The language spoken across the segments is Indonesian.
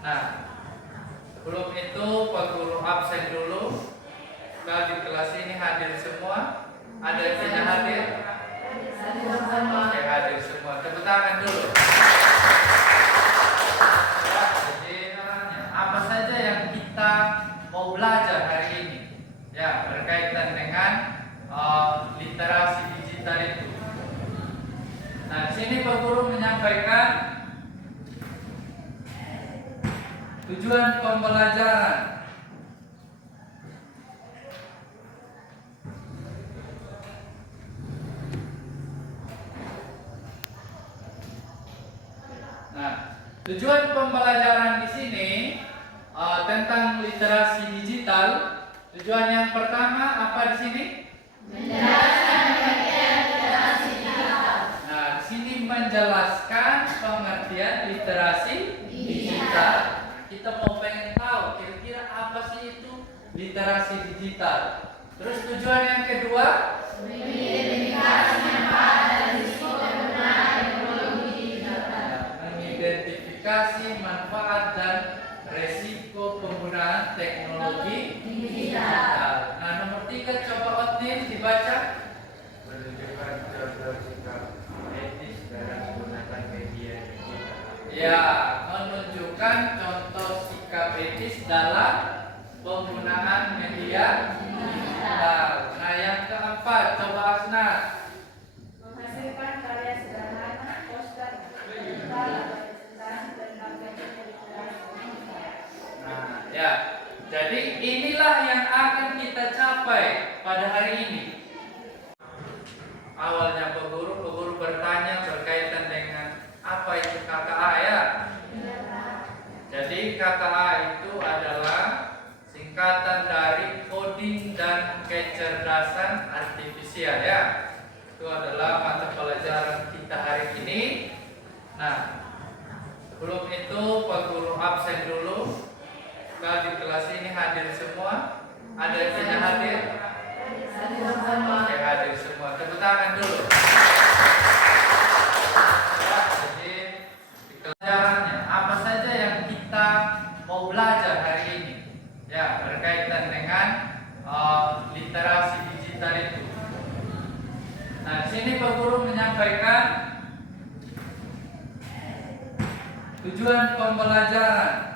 Nah, sebelum itu Pak Guru absen dulu. Di kelas ini hadir semua. Ada yang tidak hadir? Oke, hadir semua. Tepuk tangan dulu. Ya, jadi apa saja yang kita mau belajar hari ini? Ya, berkaitan dengan literasi digital itu. Nah, di sini Pak Guru menyampaikan tujuan pembelajaran. Nah, tujuan pembelajaran di sini tentang literasi digital. Tujuan yang pertama apa di sini? Menjelaskan pengertian literasi digital. Nah, di sini menjelaskan pengertian literasi digital. Kita mau pengen tahu kira-kira apa sih itu literasi digital. Terus tujuan yang kedua? Mengidentifikasi manfaat dan risiko penggunaan teknologi digital. Mengidentifikasi manfaat dan risiko penggunaan teknologi digital. Nah, nomor 3 coba Otnil dibaca. Menunjukkan contoh sikap etis dalam menggunakan media digital. Ya, menunjukkan contoh sikap etis dalam penggunaan media digital. Nah, yang keempat coba Asnat. Menghasilkan karya sederhana, poster, digital, presentasi dan kampanye literasi. Nah, ya. Jadi inilah yang akan kita capai pada hari ini. Awalnya Pak Guru bertanya berkaitan dengan apa itu KKA ya. Jadi KKA itu adalah singkatan dari coding dan kecerdasan artifisial ya. Itu adalah mata pelajaran kita hari ini. Nah, sebelum itu Pak Guru absen dulu. Di kelas ini hadir semua. Ada yang tidak hadir? Oke, hadir semua. Tepuk tangan dulu. Ya, jadi di pelajarannya apa saja yang kita mau belajar hari ini? Ya, berkaitan dengan literasi digital itu. Nah, di sini Pak Guru menyampaikan tujuan pembelajaran.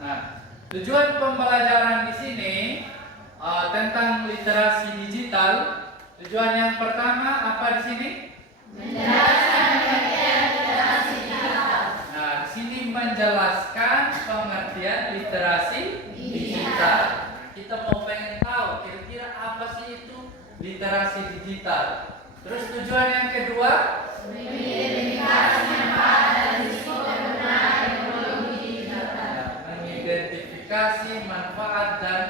Nah, tujuan pembelajaran di sini tentang literasi digital. Tujuan yang pertama apa di sini? Menjelaskan pengertian literasi digital. Nah, di sini menjelaskan pengertian literasi digital. Kita mau pengen tahu kira-kira apa sih itu literasi digital. Terus tujuan yang kedua? Mengidentifikasi manfaat dan risiko penggunaan teknologi digital. Mengidentifikasi manfaat dan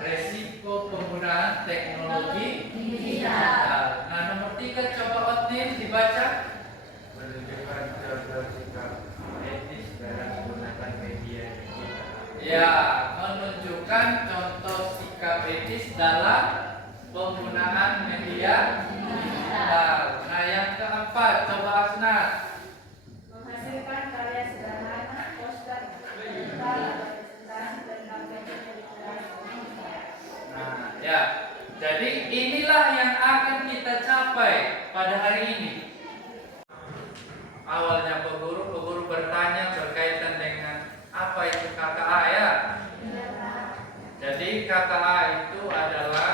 risiko penggunaan teknologi digital. Nah, nomor 3 coba Otnil dibaca. Menunjukkan contoh sikap etis dalam menggunakan media digital. Ya, menunjukkan contoh sikap etis dalam penggunaan media digital. Nah, yang keempat coba Asnat. Menghasilkan karya sederhana, poster, digital, presentasi dan kampanye literasi. Nah, ya. Jadi inilah yang akan kita capai pada hari ini. Awalnya Pak Guru bertanya berkaitan dengan apa itu KKA ya. Jadi KKA itu adalah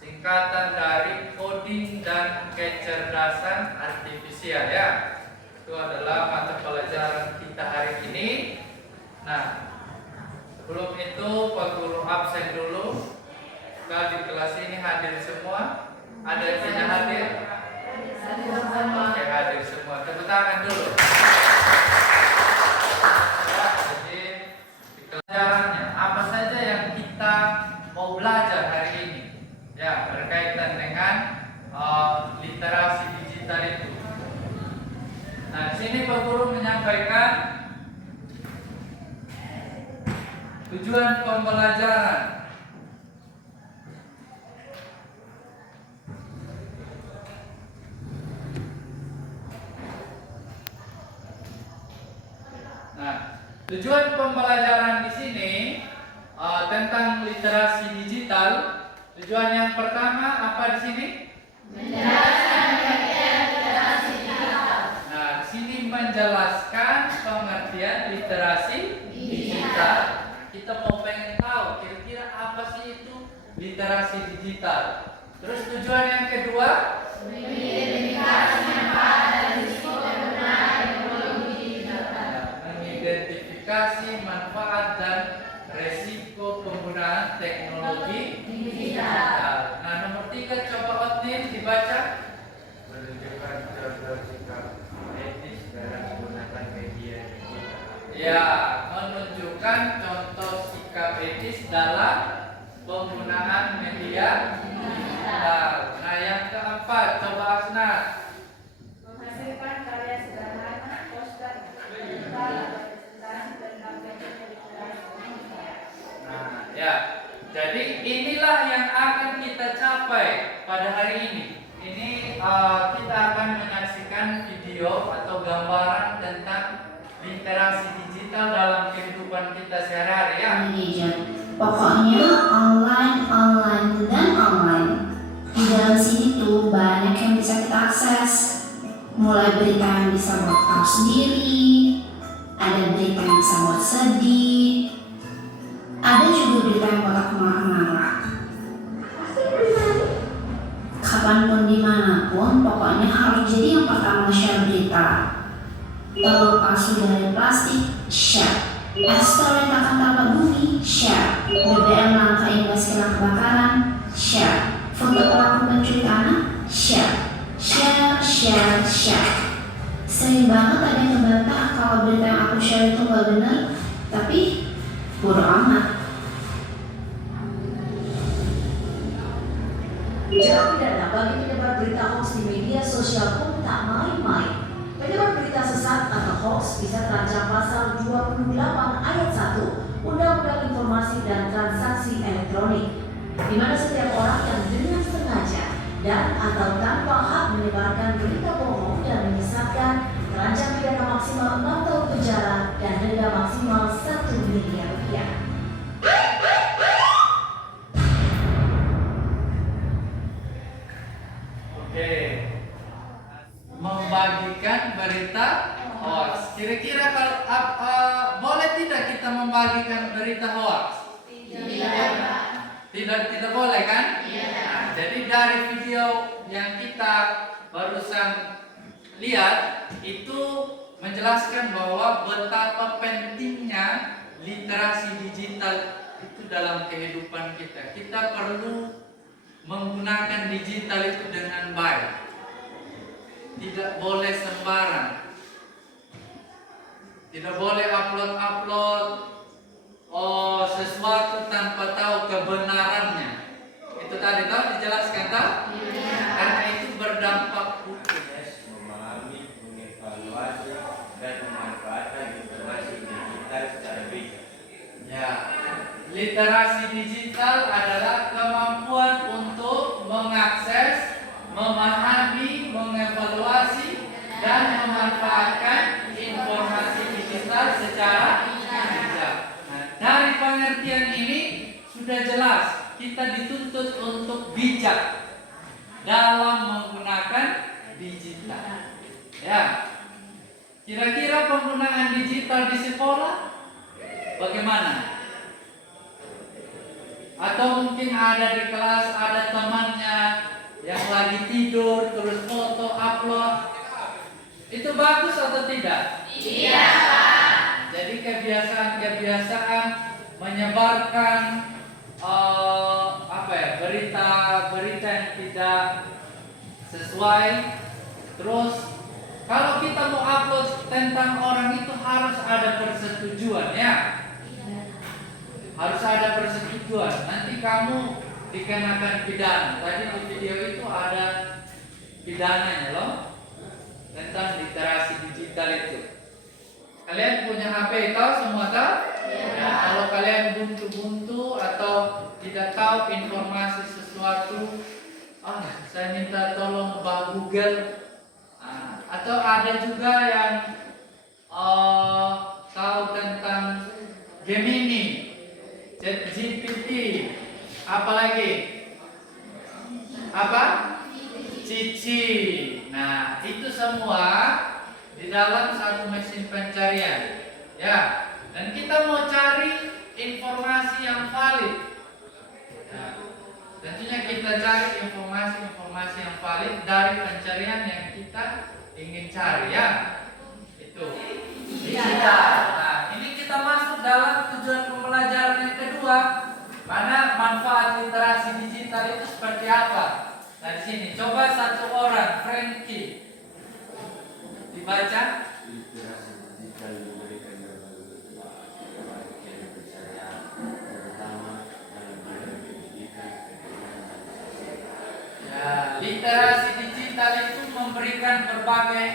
singkatan dari coding dan kecerdasan artifisial ya. Itu adalah mata pelajaran kita hari ini. Nah, sebelum itu Pak Guru absen dulu. Di kelas ini hadir semua. Ada yang tidak hadir? Oke, hadir semua. Tepuk tangan dulu. Ya, jadi di pelajarannya apa saja yang kita mau belajar hari ini? Ya, berkaitan dengan literasi digital itu. Nah, di sini Pak Guru menyampaikan tujuan pembelajaran. Tujuan pembelajaran di sini tentang literasi digital. Tujuan yang pertama apa di sini? Menjelaskan pengertian literasi digital. Nah, di sini menjelaskan pengertian literasi digital. Kita mau pengen tahu kira-kira apa sih itu literasi digital. Terus tujuan yang kedua? Mengidentifikasi manfaat dan risiko penggunaan teknologi digital. Mengidentifikasi manfaat dan resiko penggunaan teknologi digital. Nah, nomor 3 coba Otnil dibaca. Menunjukkan contoh sikap etis dalam menggunakan media digital. Ya, menunjukkan contoh sikap etis dalam penggunaan media digital. Nah, yang keempat coba Asnat. Menghasilkan karya sederhana, poster, digital, presentasi dan kampanye literasi. Nah, ya. Jadi inilah yang akan kita capai pada hari ini. Ini kita akan menyaksikan video atau gambaran tentang literasi digital dalam kehidupan kita sehari-hari ya. Manager. Pokoknya online, online, dan online. Di dalam sini tuh banyak yang bisa kita akses. Mulai berita yang bisa buat tahu sendiri, ada berita yang bisa buat sedih, ada juga berita yang buat aku marah-marah. Kapanpun dimanapun, pokoknya harus jadi yang pertama share berita. Telur palsu dari plastik, share. Ekspor yang akan tambah bumi, share. BBM langka imbas kilang kebakaran, share. Foto pelaku pencuri anak, share. Share, share, share. Sering banget ada yang ngebantah kalau berita yang aku share itu gak benar, tapi bodo amat. Jam pidana bagi penyebar berita hoax di media sosial pun tak main-main. Penyebar berita sesat atau hoax bisa terancam pasal 28 ayat 1 Undang-Undang Informasi dan Transaksi Elektronik, di mana setiap orang yang dengan sengaja dan atau tanpa hak menyebarkan berita bohong dan menyesatkan terancam pidana maksimal 6 tahun penjara dan denda maksimal 1 miliar rupiah. Oke. Membagikan berita hoax. Kira-kira kalau boleh tidak kita membagikan berita hoax? Tidak boleh kan? Nah, jadi dari video yang kita barusan lihat itu menjelaskan bahwa betapa pentingnya literasi digital itu dalam kehidupan kita. Kita perlu menggunakan digital itu dengan baik. Tidak boleh sembarang. Tidak boleh upload sesuatu tanpa tahu kebenarannya. Itu tadi tahu dijelaskan tahu? Karena itu berdampak hukum. Memahami, mengevaluasi, dan memanfaatkan informasi digital secara bijak. Ya, literasi digital adalah kemampuan untuk mengakses, memahami, mengevaluasi, dan memanfaatkan informasi digital secara bijak. Nah, dari pengertian ini sudah jelas kita dituntut untuk bijak dalam menggunakan digital. Ya, kira-kira penggunaan digital di sekolah bagaimana? Atau mungkin ada di kelas ada temannya yang lagi tidur terus foto upload, itu bagus atau tidak? Iya, Pak. Jadi kebiasaan menyebarkan berita yang tidak sesuai. Terus kalau kita mau upload tentang orang itu harus ada persetujuan ya. Harus ada persetujuan. Nanti kamu dikenakan pidana. Tadi di video itu ada pidananya loh tentang literasi digital itu. Kalian punya HP tahu semua tahu? Ya, kalau kalian buntu-buntu atau tidak tahu informasi sesuatu, saya minta tolong Mbak Google. Atau ada juga yang tahu tentang Apalagi? Apa? Cici. Nah, itu semua di dalam satu mesin pencarian. Ya, dan kita mau cari informasi yang valid. Nah, tentunya kita cari informasi yang valid dari pencarian yang kita ingin cari, ya. Itu digital. Nah, ini kita masuk dalam tujuan pembelajaran yang kedua. Mana manfaat literasi digital itu seperti apa? Nah, di sini coba satu orang, Frankie, dibaca. Literasi digital memberikan berbagai manfaat yang dipercaya, terutama dalam bidang pendidikan, kesehatan, dan sosial. Ya, literasi digital itu memberikan berbagai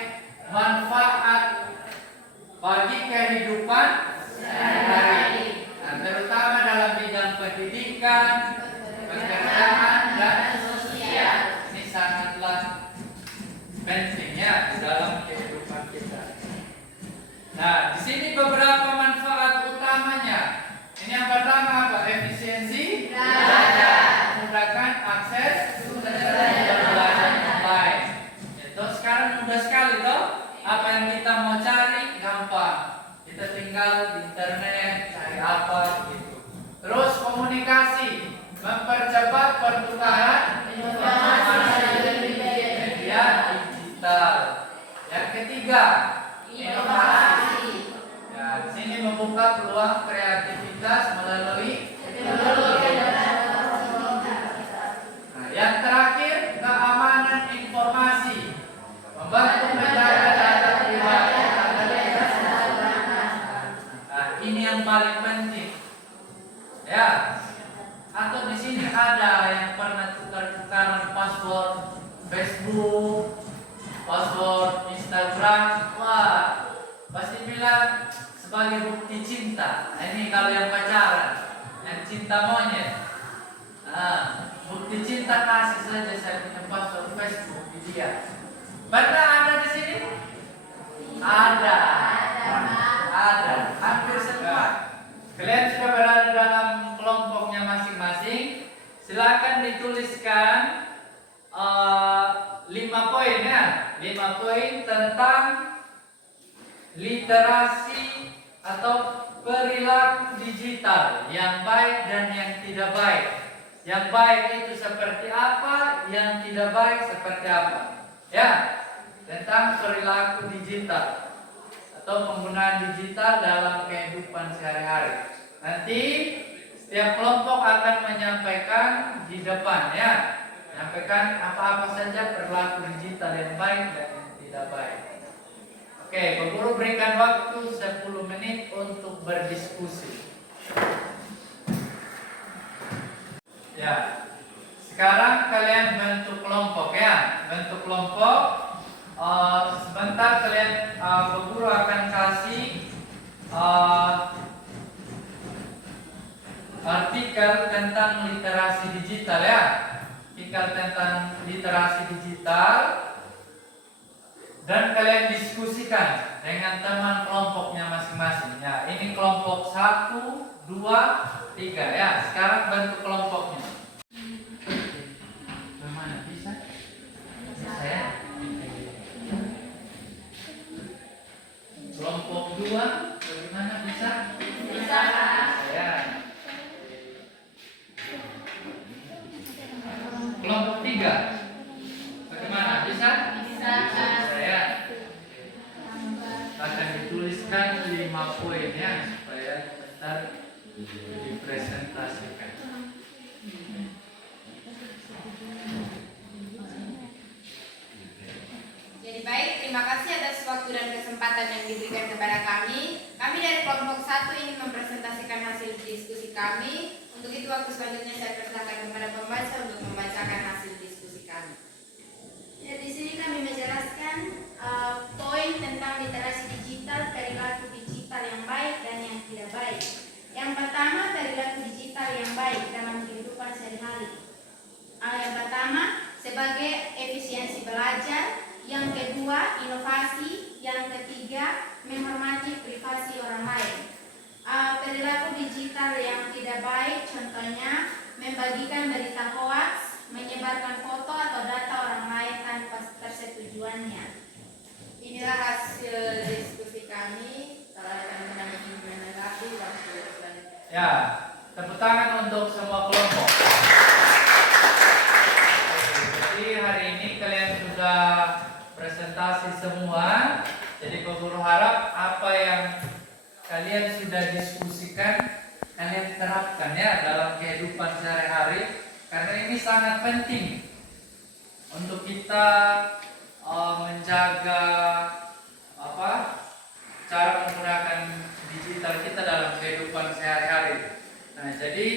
manfaat bagi kehidupan sehari-hari. Nah, terutama dalam bidang pendidikan, pekerjaan, dan sosial. Ini sangatlah penting, ya, di dalam kehidupan kita. Nah, di sini beberapa manfaat utamanya. Ini yang pertama apa? Efisiensi belajar, memudahkan akses belajar online. Itu sekarang mudah sekali toh. Apa yang kita mau cari gampang. Kita tinggal di internet cari apa gitu. Terus komunikasi, mempercepat pertukaran informasi media digital. Yang ketiga, inovasi. Ya, di sini membuka peluang kreativitas melalui teknologi. Nah, yang terakhir, keamanan informasi, membantu menjaga data pribadi agar tidak disalahgunakan. Nah, ini yang paling penting. Ya. Atau di sini ada yang pernah tukar-tukaran password Facebook, password Instagram. Wah, pasti bilang sebagai bukti cinta. Nah, ini kalau yang pacaran, yang cinta monyet. Nah, bukti cinta kasih saja saya punya password Facebook di dia. Pernah ada di sini? Ada. Hampir semua. Kalian sudah berada dalam kelompoknya masing-masing. Silakan dituliskan 5 poin, ya. 5 poin tentang literasi atau perilaku digital yang baik dan yang tidak baik. Yang baik itu seperti apa, yang tidak baik seperti apa. Ya, tentang perilaku digital atau penggunaan digital dalam kehidupan sehari-hari. Nanti setiap kelompok akan menyampaikan di depan, ya. Menyampaikan apa-apa saja perilaku digital yang baik dan yang tidak baik. Oke, Bu Guru berikan waktu 10 menit untuk berdiskusi. Ya. Sekarang kalian bentuk kelompok, ya. Bentuk kelompok. Sebentar kalian Bu Guru akan kasih artikel tentang literasi digital, ya. Artikel tentang literasi digital. Dan kalian diskusikan dengan teman kelompoknya masing-masing. Ya, ini kelompok 1, 2, 3, ya. Sekarang bentuk kelompoknya. Bagaimana bisa? Saya. Kelompok 2, bagaimana bisa? Bisa. Saya. Kelompok 3, bagaimana bisa? Bisa. Saya. Akan dituliskan 5 poin, ya, supaya ntar dipresentasikan. Jadi baik, terima kasih atas waktu dan kesempatan yang diberikan kepada kami. Kami dari kelompok 1 ingin mempresentasikan hasil diskusi kami. Untuk itu waktu selanjutnya saya persilakan kepada pembaca untuk membacakan hasil diskusi kami. Ya, di sini kami menjelaskan poin tentang literasi digital, perilaku digital yang baik dan yang tidak baik. Yang pertama, perilaku digital yang baik dalam kehidupan sehari-hari. Yang pertama, sebagai efisiensi belajar. Yang kedua, inovasi. Yang ketiga, menghormati privasi orang lain. Perilaku digital yang tidak baik, contohnya membagikan berita hoaks, menyebarkan foto atau data orang lain tanpa persetujuannya. Inilah hasil diskusi kami. Kalau ada teman-teman yang ingin menanggapi, waktu selanjutnya. Ya, tepuk tangan untuk semua kelompok. Jadi hari ini kalian sudah presentasi semua. Jadi Pak Guru harap apa yang kalian sudah diskusikan kalian terapkan ya dalam kehidupan sehari-hari, karena ini sangat penting untuk kita menjaga cara menggunakan digital kita dalam kehidupan sehari-hari. Nah, jadi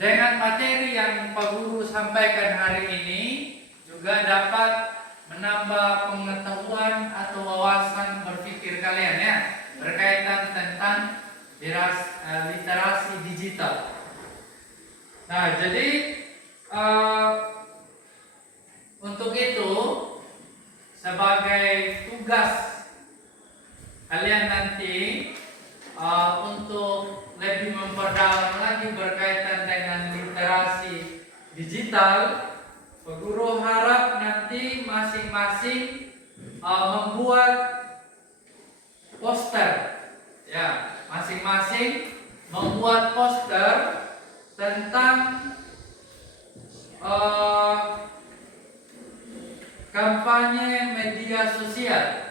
dengan materi yang Pak Guru sampaikan hari ini juga dapat menambah pengetahuan atau wawasan berpikir kalian ya berkaitan tentang literasi digital. Nah, jadi untuk itu sebagai tugas kalian nanti untuk lebih memperdalam lagi berkaitan dengan literasi digital, Pak Guru harap nanti masing-masing membuat poster, ya, masing-masing membuat poster tentang kampanye media sosial.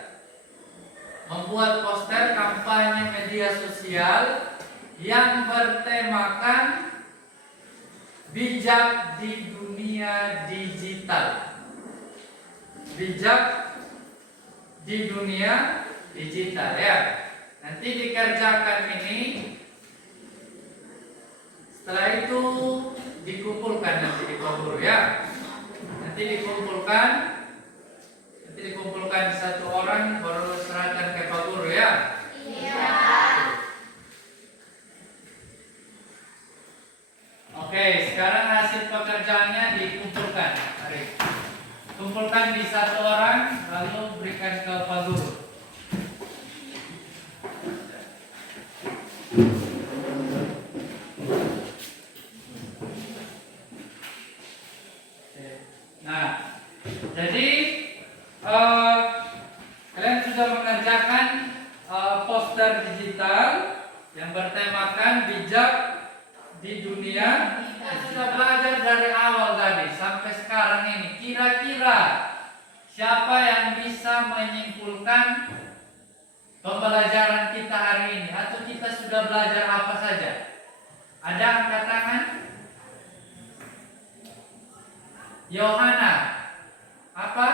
Membuat poster kampanye media sosial yang bertemakan bijak di dunia digital. Bijak di dunia digital ya. Nanti dikerjakan ini. Setelah itu dikumpulkan nanti di Pak Guru ya. Nanti dikumpulkan satu orang baru serahkan ke Pak Guru ya. Iya. Oke, sekarang hasil pekerjaannya dikumpulkan. Mari. Kumpulkan di satu orang lalu berikan ke Pak Guru. Nah, jadi kalian sudah mengerjakan poster digital yang bertemakan bijak di dunia. Kita sudah belajar dari awal tadi sampai sekarang ini. Kira-kira siapa yang bisa menyimpulkan pembelajaran kita hari ini? Atau kita sudah belajar apa saja? Ada angkat tangan? Yohana, apa?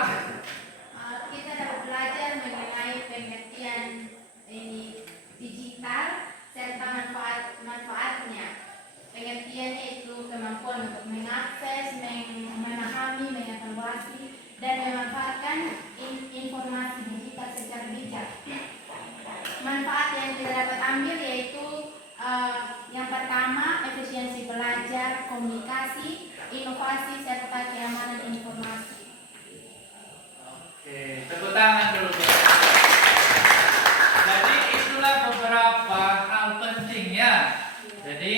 Kita dapat belajar mengenai pengertian ini digital serta manfaatnya. Pengertiannya itu kemampuan untuk mengakses, memahami, mengevaluasi, dan memanfaatkan informasi digital secara bijak. Manfaat yang kita dapat ambil yaitu yang pertama, efisiensi belajar, komunikasi, inovasi, serta keamanan informasi. Oke, tepuk tangan dulu. Jadi itulah beberapa hal penting ya. Jadi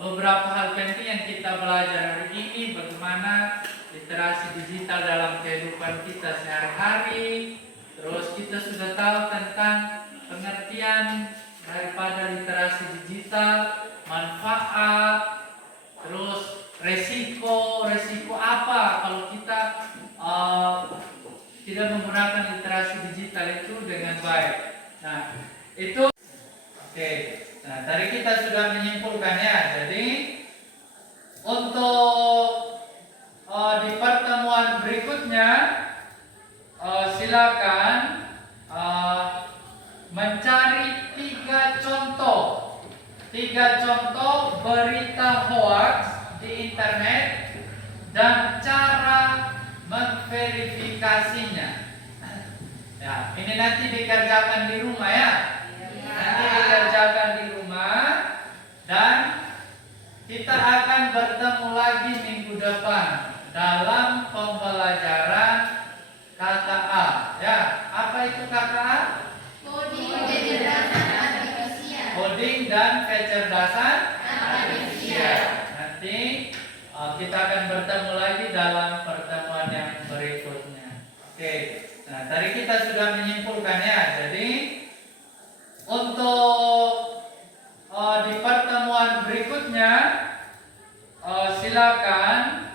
beberapa hal penting yang kita belajar hari ini, bagaimana literasi digital dalam kehidupan kita sehari-hari. Terus kita sudah tahu tentang pengertian daripada literasi digital, manfaat, terus resiko apa kalau kita tidak menggunakan literasi digital itu dengan baik. Nah, itu oke. Nah, tadi kita sudah menyimpulkannya. Jadi untuk di pertemuan berikutnya silakan mencari 3 contoh berita hoax di internet dan cara memverifikasinya. Ya, ini nanti dikerjakan di rumah ya. Nanti dikerjakan di rumah dan kita akan bertemu lagi minggu depan dalam pembelajaran KKA. Ya, apa itu KKA? Coding kecerdasan artifisial. Coding dan kecerdasan Artifisial. Ya, nanti kita akan bertemu lagi dalam pertemuan yang berikutnya. Oke, nah tadi kita sudah menyimpulkan ya. Jadi untuk di pertemuan berikutnya silakan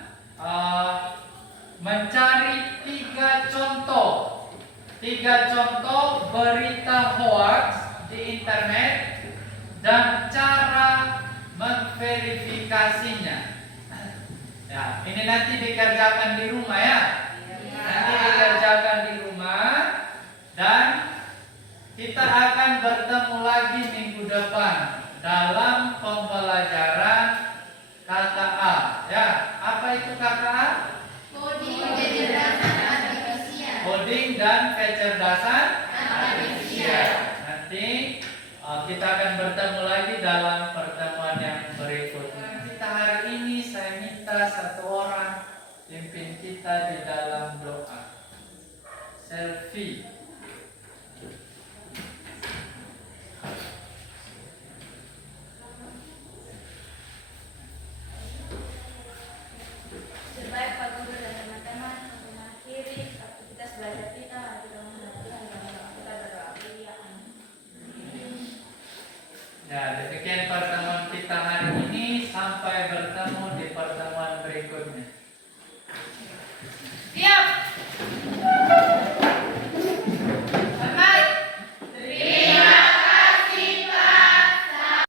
mencari tiga contoh berita hoax di internet dan cara memverifikasinya. Ya, ini nanti dikerjakan di rumah ya. Nanti dikerjakan di rumah dan kita akan bertemu lagi minggu depan dalam pembelajaran KKA. Ya, apa itu KKA? Coding dan kecerdasan artifisial. Nanti kita akan bertemu lagi dalam pertemuan yang berikutnya. Kita hari ini saya minta satu orang pimpin kita di dalam doa. Selfie. Sebaik Pak Guru dan teman-teman untuk mengakhiri aktivitas belajar kita, mari kita menghadiri agama kita berdoa. Amin. Ya, demikian pertemuan kita hari ini. Sampai bertemu di pertemuan berikutnya.